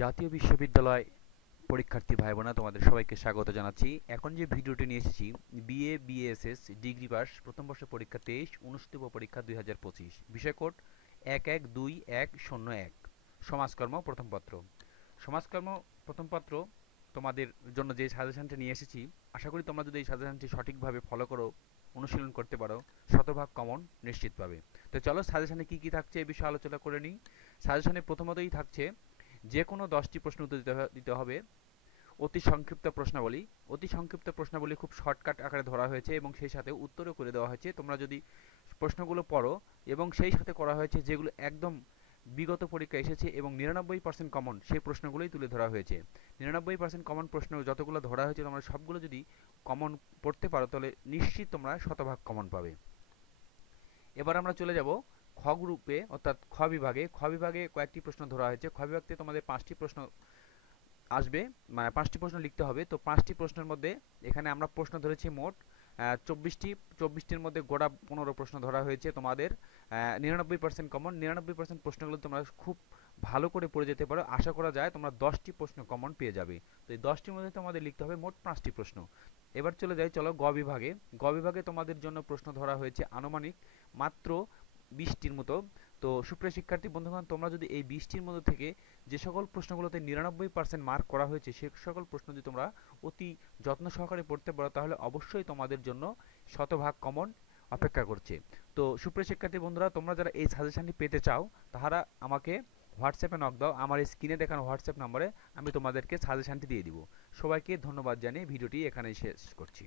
জাতীয় বিশ্ববিদ্যালয় পরীক্ষার্থী ভাই বোনা তোমাদের সবাইকে স্বাগত জানাচ্ছি। এখন যে ভিডিওটি নিয়ে এসেছি, বিএ বিএসএস ডিগ্রি পাস প্রথম বর্ষ পরীক্ষা 23 অনুষ্ঠিত পরীক্ষা 2025, বিষয় কোড 112101, সমাজকর্ম প্রথম পত্র। সমাজকর্ম প্রথম পত্র তোমাদের জন্য যে সাজেশনটি নিয়ে এসেছি, আশা করি তোমরা যদি এই সাজেশনটি সঠিকভাবে ফলো করো, অনুশীলন করতে পারো, শতভাগ কমন নিশ্চিত পাবে। তো চলো সাজেশনে কি কি থাকছে এই বিষয়ে আলোচনা করে নিই। সাজেশনে প্রথমতই থাকছে যে কোনো 10টি প্রশ্ন উত্তর দিতে হবে। অতি সংক্ষিপ্ত প্রশ্নাবলী, অতি সংক্ষিপ্ত প্রশ্নাবলী খুব শর্টকাট আকারে ধরা হয়েছে এবং সেই সাথে উত্তরও করে দেওয়া হয়েছে। তোমরা যদি প্রশ্নগুলো পড়ো এবং সেই সাথে করা হয়েছে যেগুলো একদম বিগত পরীক্ষায় এসেছে এবং 99% কমন, সেই প্রশ্নগুলোই তুলে ধরা হয়েছে। 99% কমন প্রশ্ন যতগুলো ধরা হয়েছে তোমরা সবগুলো যদি কমন পড়তে পারো তাহলে নিশ্চিত তোমরা শতভাগ কমন পাবে। এবার আমরা চলে যাব খ গ্রুপে, অর্থাৎ খ বিভাগে। খ বিভাগে কয়েকটি প্রশ্ন ধরা হয়েছে। খ বিভাগ থেকে তোমাদের 5টি প্রশ্ন আসবে, মানে 5টি প্রশ্ন লিখতে হবে। তো 5টি প্রশ্নের মধ্যে এখানে আমরা প্রশ্ন ধরেছি মোট 24টির মধ্যে গোড়া 15 প্রশ্ন ধরা হয়েছে তোমাদের। 99% কমন, 99% প্রশ্নগুলো তোমরা খুব ভালো করে পড়ে যেতে পারো। আশা করা যায় তোমরা 10টি প্রশ্ন কমন পেয়ে যাবে। তো এই 10টির মধ্যে তোমাদের লিখতে হবে মোট 5টি প্রশ্ন। এবার চলে যাই চলো গ বিভাগে। গ বিভাগে তোমাদের জন্য প্রশ্ন ধরা হয়েছে আনুমানিক মাত্র 20টির মতো। তো সুপ্রিয় শিক্ষার্থী বন্ধুগণ, তোমরা যদি এই 20টির মধ্যে থেকে যে সকল প্রশ্নগুলোতে 99% মার্ক করা হয়েছে সে সকল প্রশ্ন যদি তোমরা অতি যত্ন সহকারে পড়তে পারো তাহলে অবশ্যই তোমাদের জন্য শতভাগ কমন অপেক্ষা করছে। তো সুপ্রিয় শিক্ষার্থী বন্ধুরা, তোমরা যারা এই সাজেশনটি পেতে চাও তাহারা আমাকে হোয়াটসঅ্যাপে নক দাও। আমার স্ক্রিনে দেখানো হোয়াটসঅ্যাপ নম্বরে আমি তোমাদেরকে সাজেশনটি দিয়ে দিব। সবাইকে ধন্যবাদ জানিয়ে ভিডিওটি এখানেই শেষ করছি।